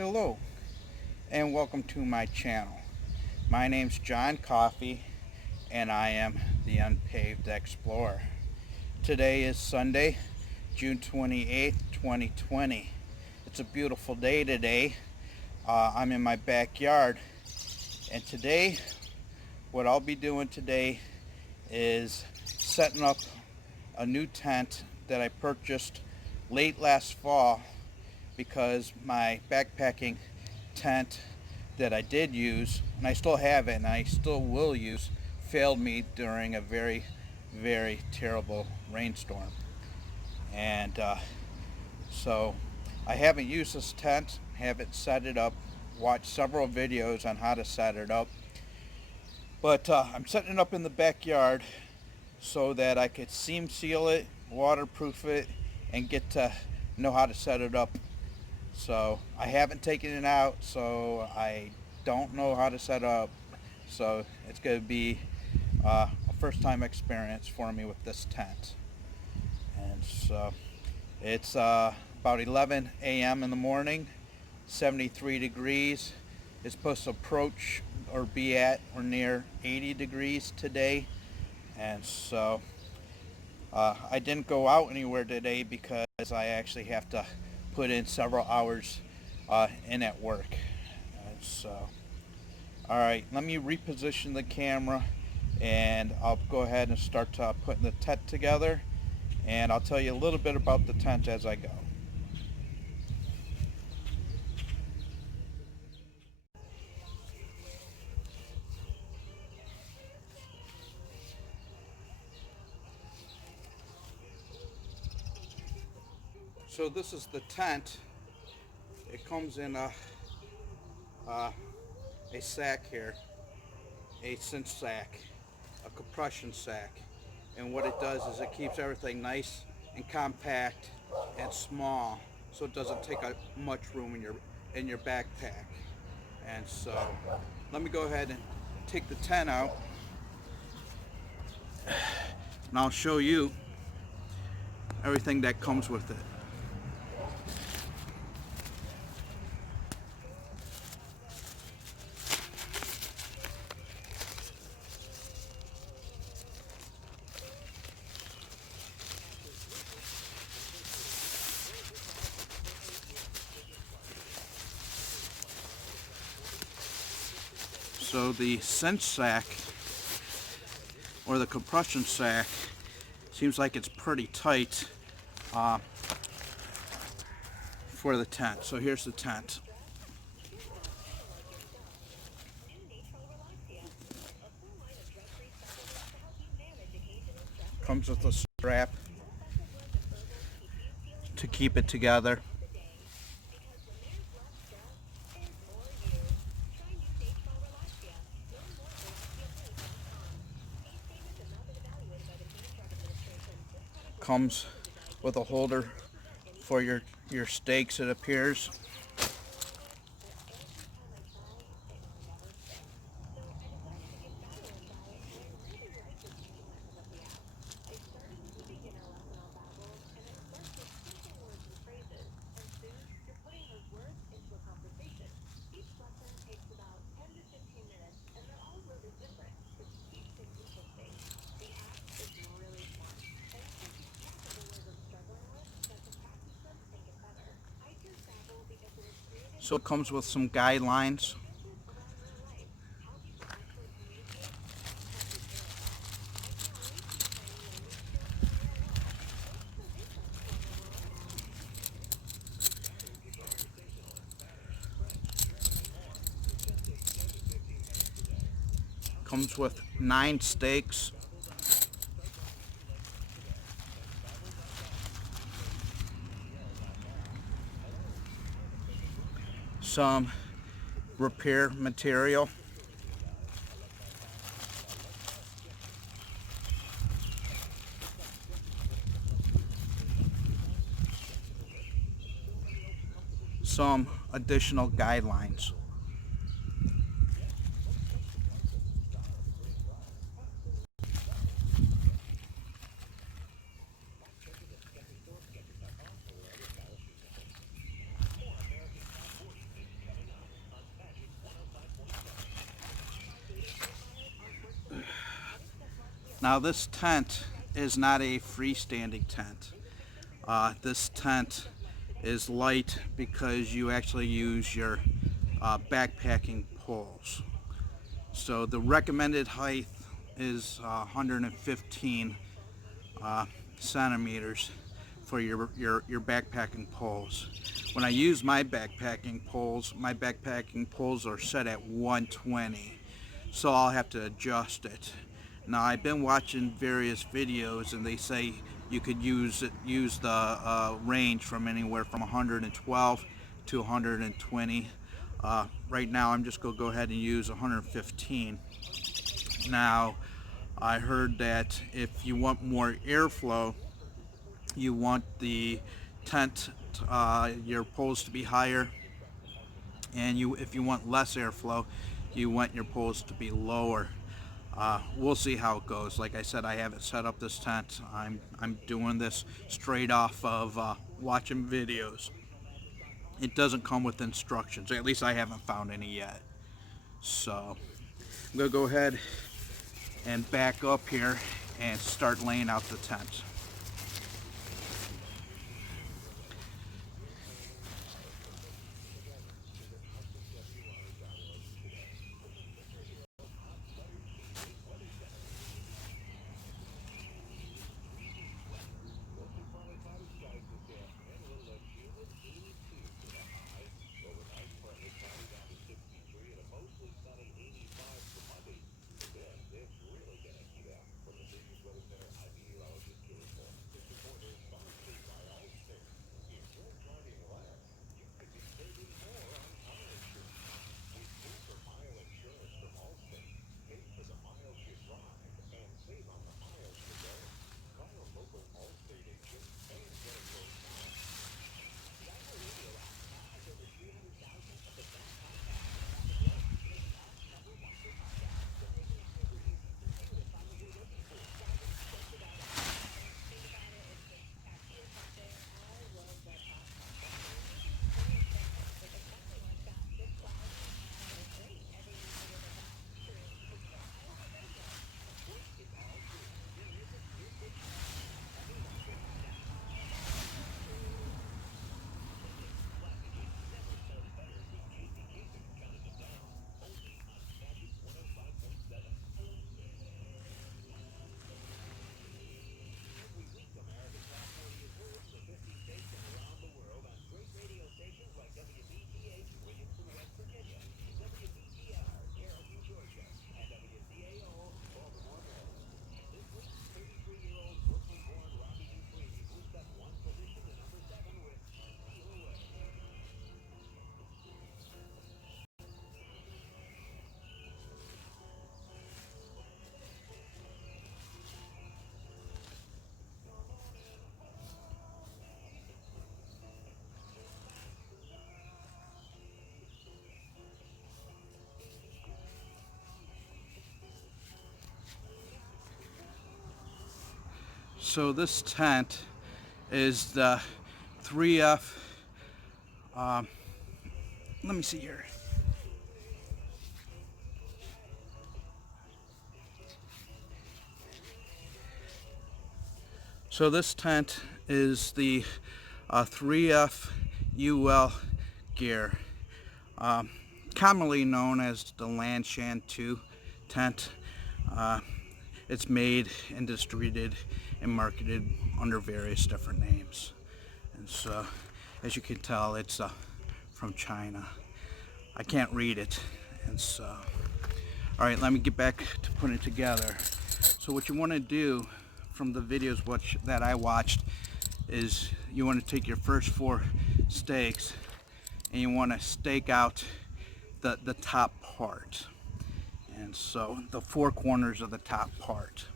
Hello and welcome to my channel. My name's John Coffey and I am the Unpaved Explorer. Today is Sunday, June 28th, 2020. It's a beautiful day today. I'm in my backyard, and today what I'll be doing today is setting up a new tent that I purchased late last fall because my backpacking tent that I did use, and I still have it and I still will use, failed me during a very, very terrible rainstorm. And so I haven't used this tent, haven't set it up, watched several videos on how to set it up, but I'm setting it up in the backyard so that I could seam seal it, waterproof it, and get to know how to set it up. So I haven't taken it out, so I don't know how to set up. So it's going to be a first time experience for me with this tent. And so it's about 11 a.m. in the morning, 73 degrees. It's supposed to approach or be at or near 80 degrees today. And so I didn't go out anywhere today because I actually have to put in several hours in at work. So, all right, let me reposition the camera and I'll go ahead and start putting the tent together, and I'll tell you a little bit about the tent as I go. So this is the tent. It comes in a sack here, a cinch sack, a compression sack, and what it does is it keeps everything nice and compact and small, so it doesn't take up much room in your backpack. And so let me go ahead and take the tent out, and I'll show you everything that comes with it. So the cinch sack, or the compression sack, seems like it's pretty tight for the tent. So here's the tent. Comes with a strap to keep it together. Comes with a holder for your stakes, it appears. So it comes with some guidelines. Comes with 9 stakes. Some repair material. Some additional guidelines. Now this tent is not a freestanding tent. This tent is light because you actually use your backpacking poles. So the recommended height is 115 centimeters for your backpacking poles. When I use my backpacking poles are set at 120, so I'll have to adjust it. Now I've been watching various videos and they say you could use the range from anywhere from 112 to 120. Right now I'm just going to go ahead and use 115. Now I heard that if you want more airflow, you want the tent, your poles to be higher, and if you want less airflow, you want your poles to be lower. We'll see how it goes. Like I said, I haven't set up this tent. I'm doing this straight off of watching videos. It doesn't come with instructions. At least I haven't found any yet. So I'm gonna go ahead and back up here and start laying out the tent. So this tent is the 3F, let me see here. So this tent is the 3F UL Gear, commonly known as the Lanshan 2 tent. It's made and distributed and marketed under various different names. And so, as you can tell, it's from China. I can't read it. And so, all right, let me get back to putting it together. So what you want to do from the videos that I watched is you want to take your first 4 stakes and you want to stake out the top part. And so the 4 corners of the top part.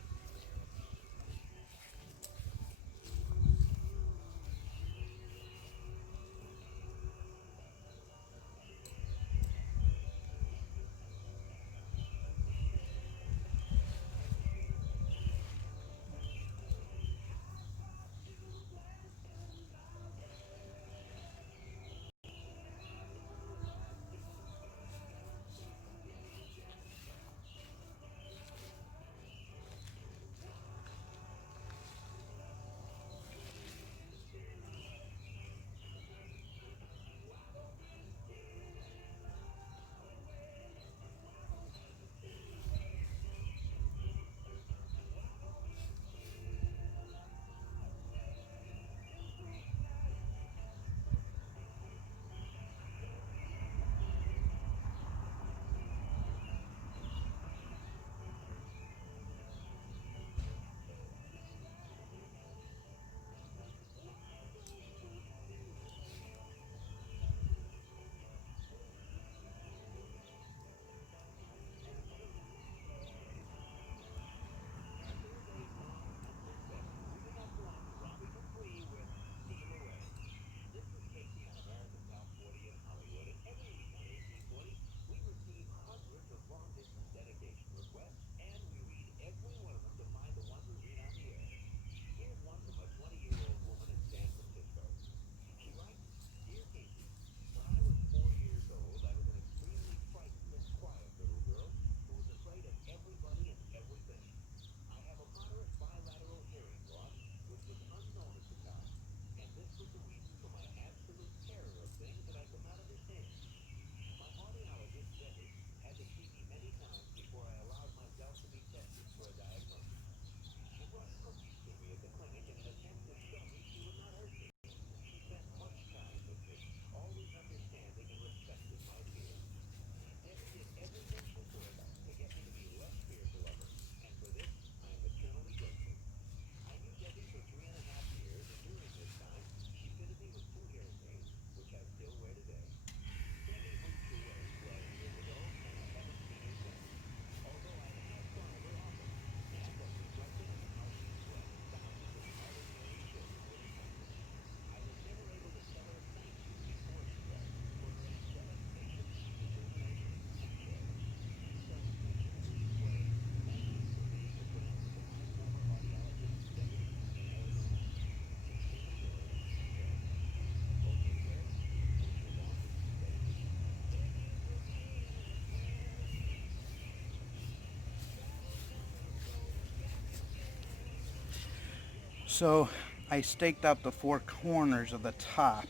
So I staked out the four corners of the top,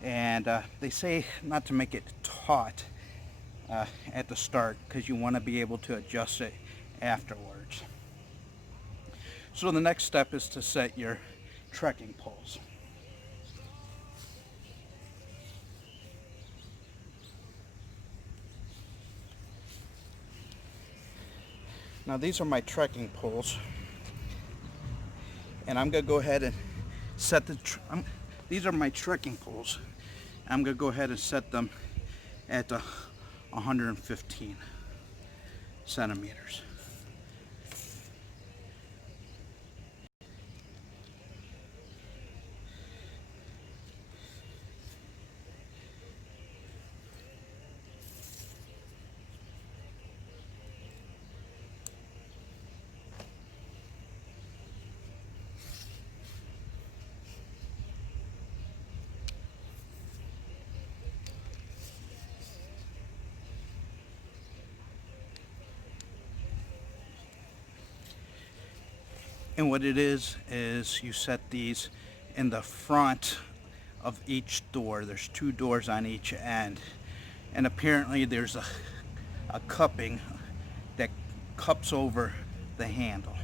and they say not to make it taut at the start because you want to be able to adjust it afterwards. So the next step is to set your trekking poles. Now these are my trekking poles, and I'm gonna go ahead and set these are my trekking poles. I'm gonna go ahead and set them at 115 centimeters. And what it is you set these in the front of each door. There's two doors on each end, and apparently there's a cupping that cups over the handle.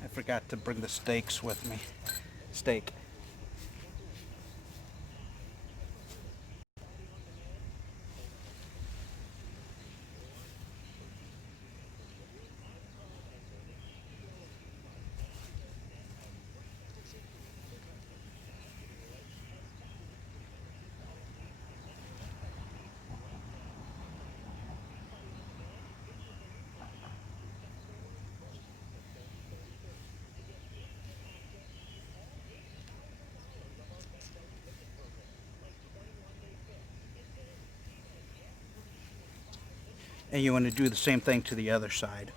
I forgot to bring the stakes with me. Stake. And you want to do the same thing to the other side.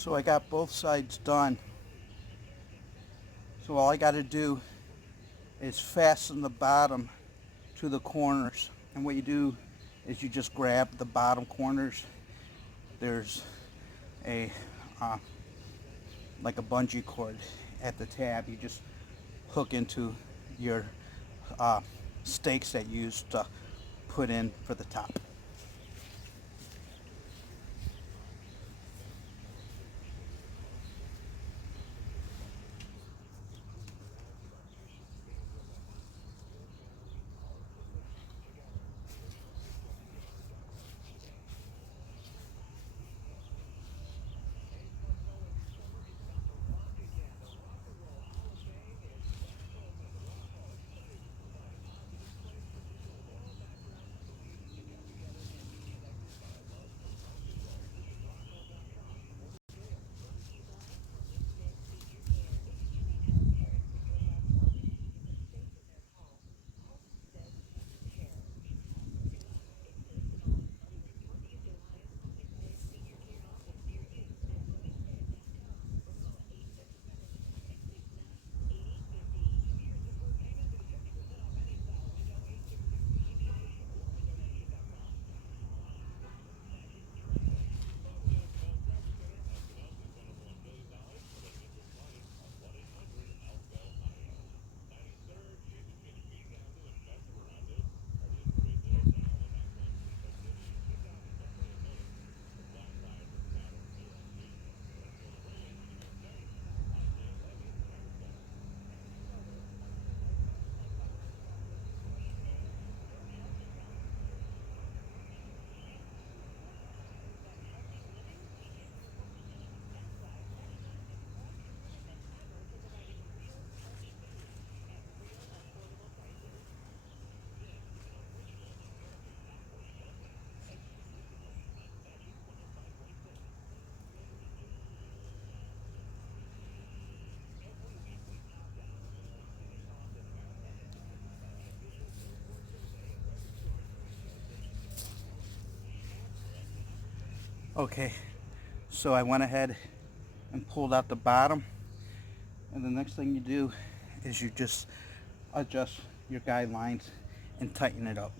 So I got both sides done. So all I got to do is fasten the bottom to the corners. And what you do is you just grab the bottom corners. There's a like a bungee cord at the tab. You just hook into your stakes that you used to put in for the top. Okay, so I went ahead and pulled out the bottom, and the next thing you do is you just adjust your guidelines and tighten it up.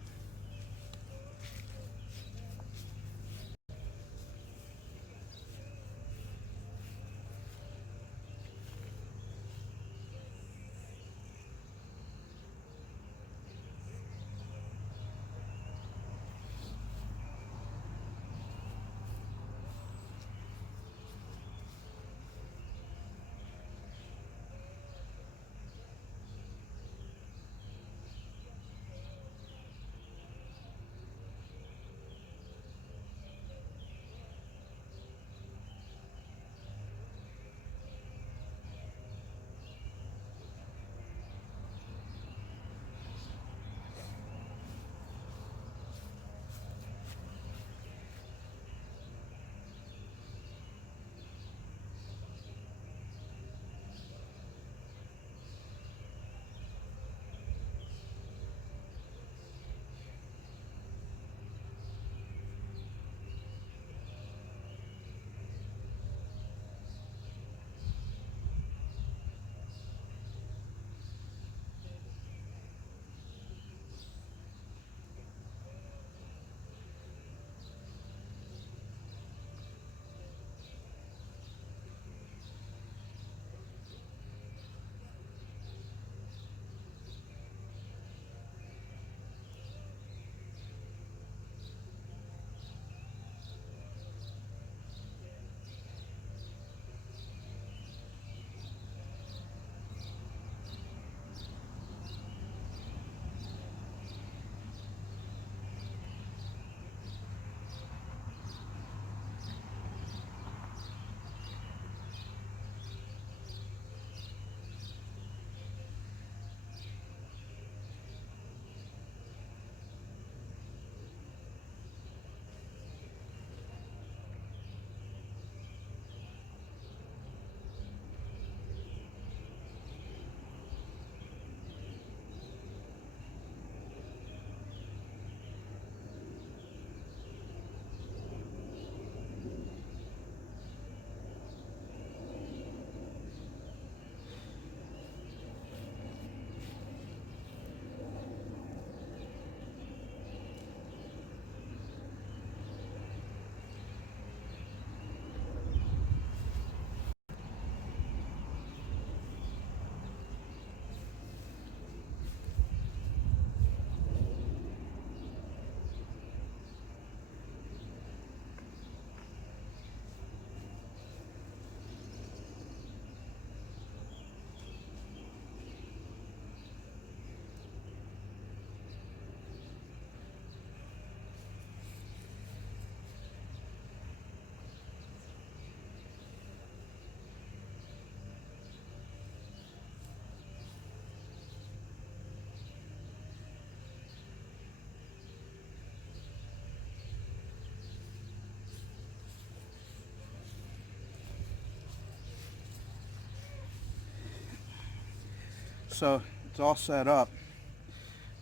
So it's all set up.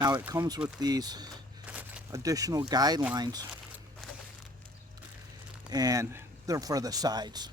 Now it comes with these additional guidelines, and they're for the sides.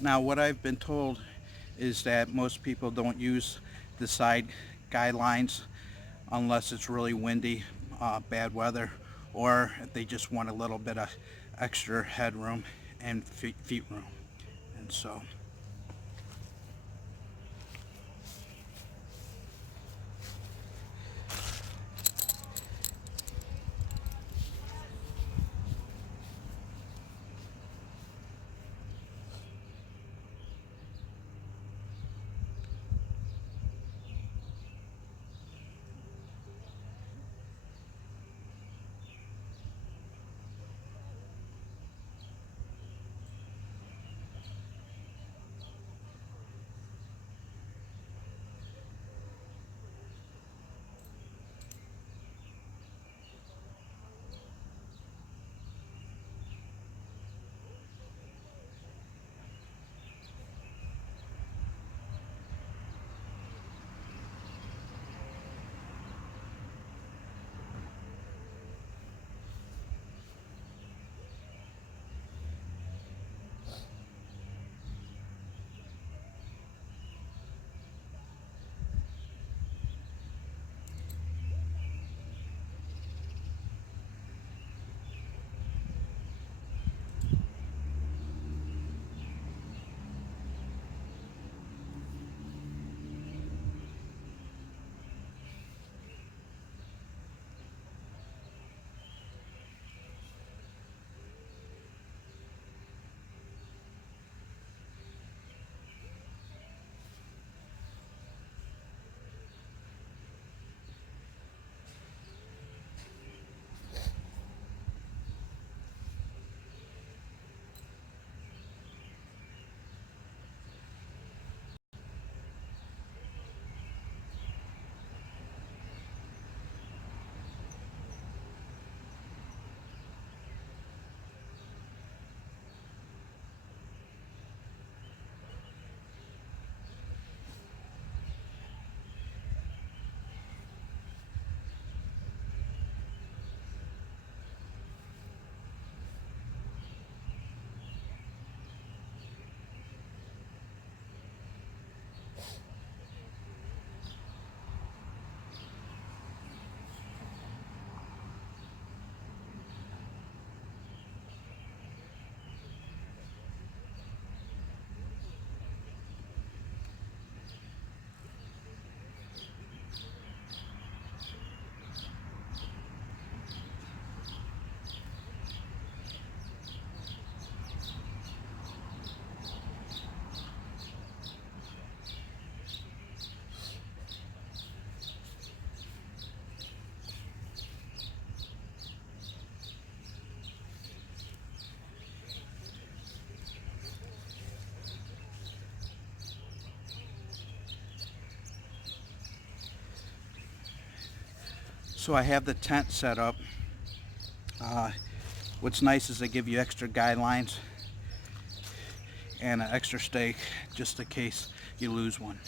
Now, what I've been told is that most people don't use the side guidelines unless it's really windy, bad weather, or if they just want a little bit of extra headroom and feet room. And so I have the tent set up. What's nice is they give you extra guidelines and an extra stake just in case you lose one.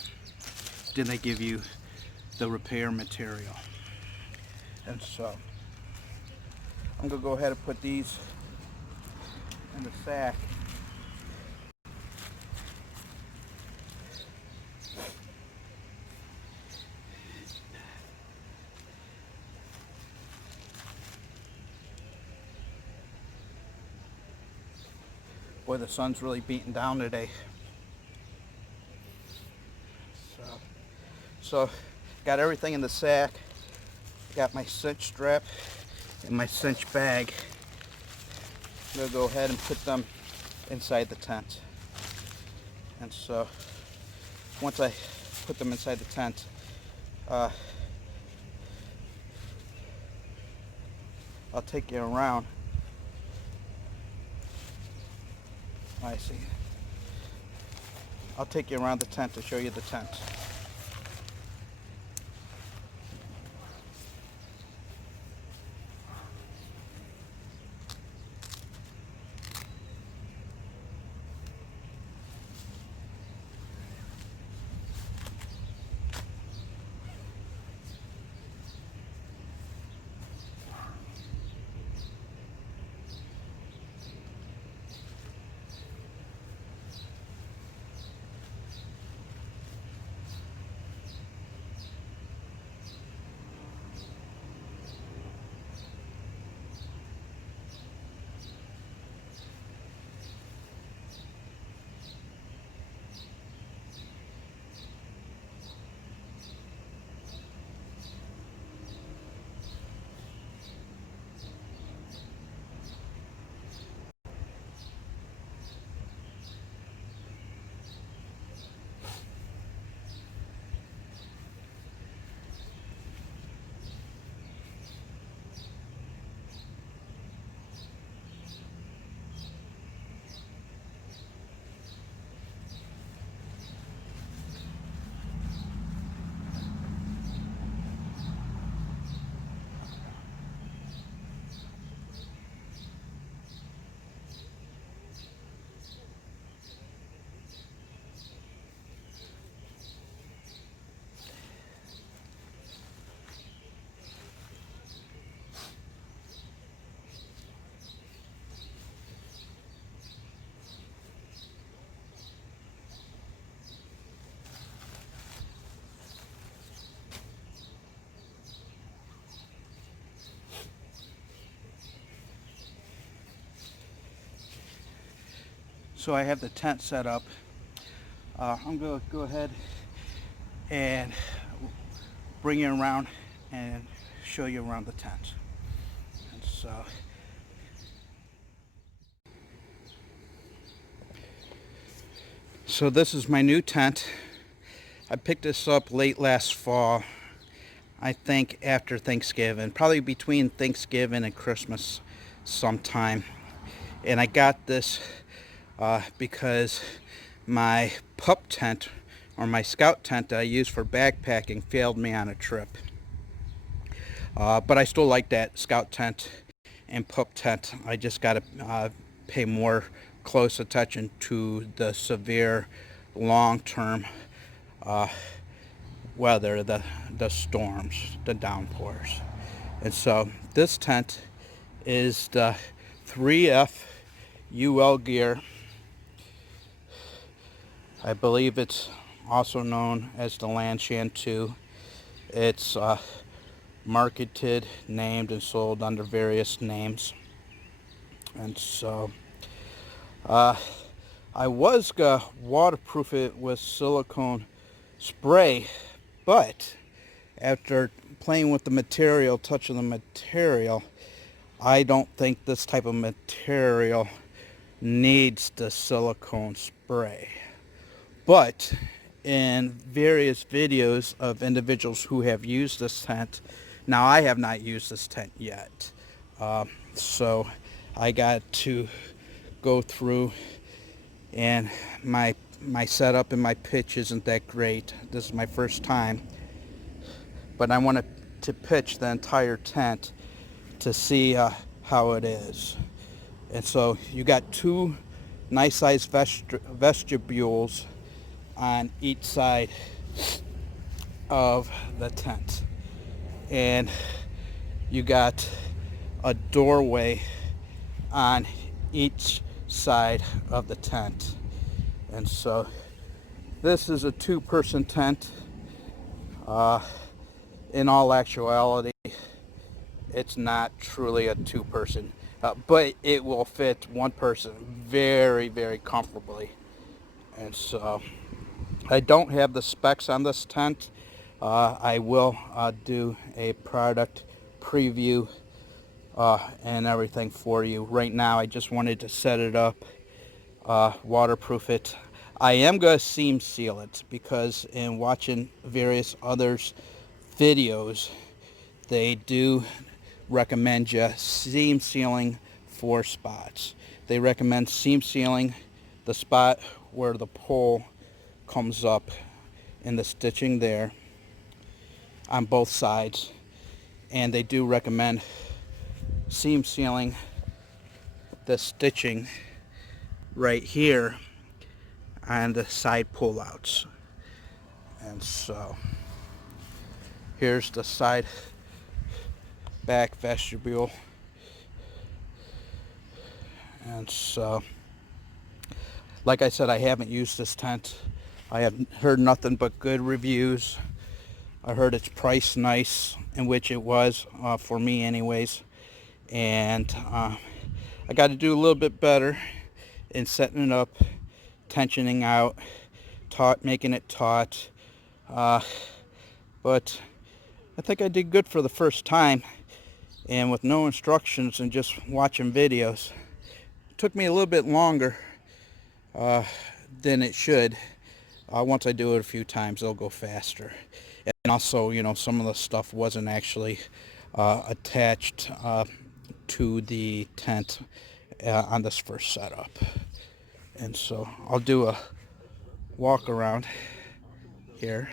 Then they give you the repair material. And so I'm gonna go ahead and put these in the sack. Boy, the sun's really beating down today. So got everything in the sack. Got my cinch strap and my cinch bag. I'm gonna go ahead and put them inside the tent. And so once I put them inside the tent, I'll take you around. I see. I'll take you around the tent to show you the tent. So I have the tent set up. I'm going to go ahead and bring you around and show you around the tent. And so this is my new tent. I picked this up late last fall, I think after Thanksgiving, probably between Thanksgiving and Christmas sometime. And I got this because my pup tent, or my scout tent that I use for backpacking, failed me on a trip. But I still like that scout tent and pup tent. I just got to pay more close attention to the severe long-term weather, the storms, the downpours. And so this tent is the 3F UL Gear. I believe it's also known as the Lanshan 2. It's marketed, named, and sold under various names. And so I was gonna waterproof it with silicone spray, but after playing with the material, touching the material, I don't think this type of material needs the silicone spray. But in various videos of individuals who have used this tent, now I have not used this tent yet, so I got to go through, and my setup and my pitch isn't that great. This is my first time, but I wanted to pitch the entire tent to see how it is. And so you got two nice sized vestibules on each side of the tent, and you got a doorway on each side of the tent. And so this is a two-person tent. In all actuality, it's not truly a two-person, but it will fit one person very, very comfortably. And so I don't have the specs on this tent. I will do a product preview and everything for you. Right now I just wanted to set it up, waterproof it. I am going to seam seal it because in watching various others videos, they do recommend you seam sealing 4 spots. They recommend seam sealing the spot where the pole comes up in the stitching there on both sides, and they do recommend seam sealing the stitching right here on the side pullouts. And so here's the side back vestibule. And so, like I said, I haven't used this tent. I have heard nothing but good reviews. I heard it's priced nice, in which it was for me anyways. And I got to do a little bit better in setting it up, tensioning out, making it taut. But I think I did good for the first time, and with no instructions and just watching videos. It took me a little bit longer than it should. Once I do it a few times, it'll go faster. And also, you know, some of the stuff wasn't actually attached to the tent on this first setup. And so I'll do a walk around here.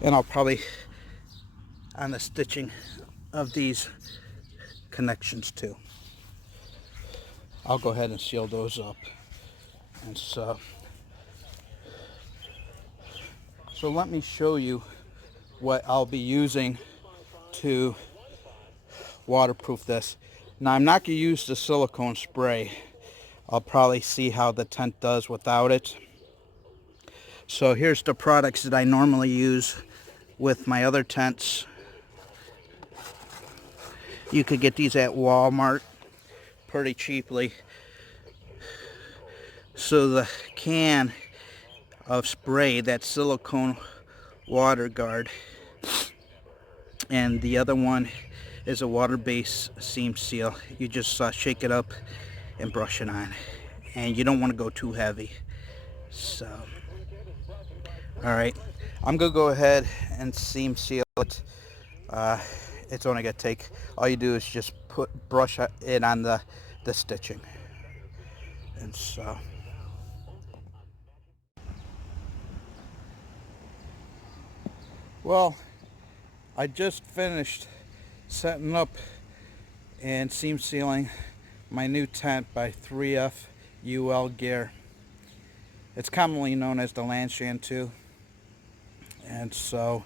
And I'll probably, on the stitching of these connections too, I'll go ahead and seal those up. And so let me show you what I'll be using to waterproof this. Now I'm not going to use the silicone spray. I'll probably see how the tent does without it. So here's the products that I normally use with my other tents. You could get these at Walmart pretty cheaply. So the can of spray, that silicone water guard, and the other one is a water-based seam seal. You just shake it up and brush it on, and you don't want to go too heavy. So alright, I'm gonna go ahead and seam seal it. It's only gonna take, all you do is just brush it on the stitching. And so well, I just finished setting up and seam sealing my new tent by 3F UL Gear. It's commonly known as the Lanshan 2. And so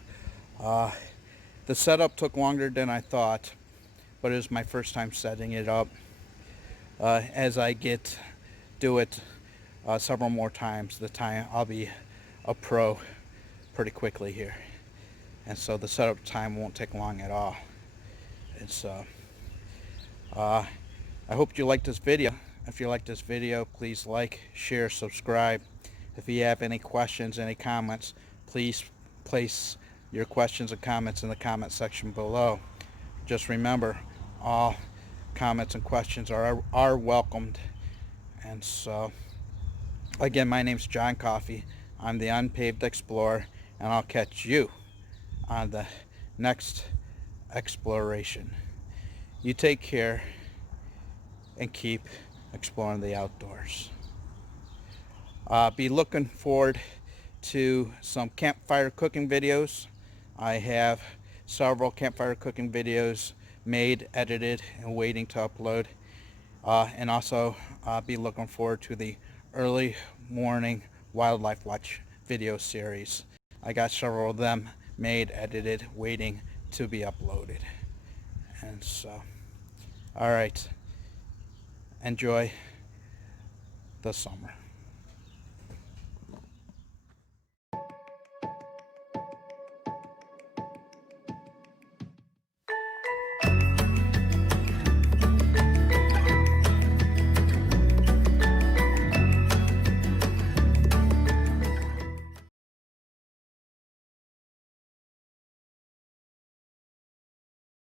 the setup took longer than I thought, but it was my first time setting it up. As I do it several more times, the time I'll be a pro pretty quickly here. And so the setup time won't take long at all. And so I hope you liked this video. If you like this video, please like, share, subscribe. If you have any questions, any comments, please place your questions and comments in the comment section below. Just remember, all comments and questions are welcomed. And so again, my name's John Coffey. I'm the Unpaved Explorer, and I'll catch you on the next exploration. You take care and keep exploring the outdoors. Be looking forward to some campfire cooking videos. I have several campfire cooking videos made, edited, and waiting to upload. And also be looking forward to the early morning wildlife watch video series. I got several of them made, edited, waiting to be uploaded. And so, all right, enjoy the summer.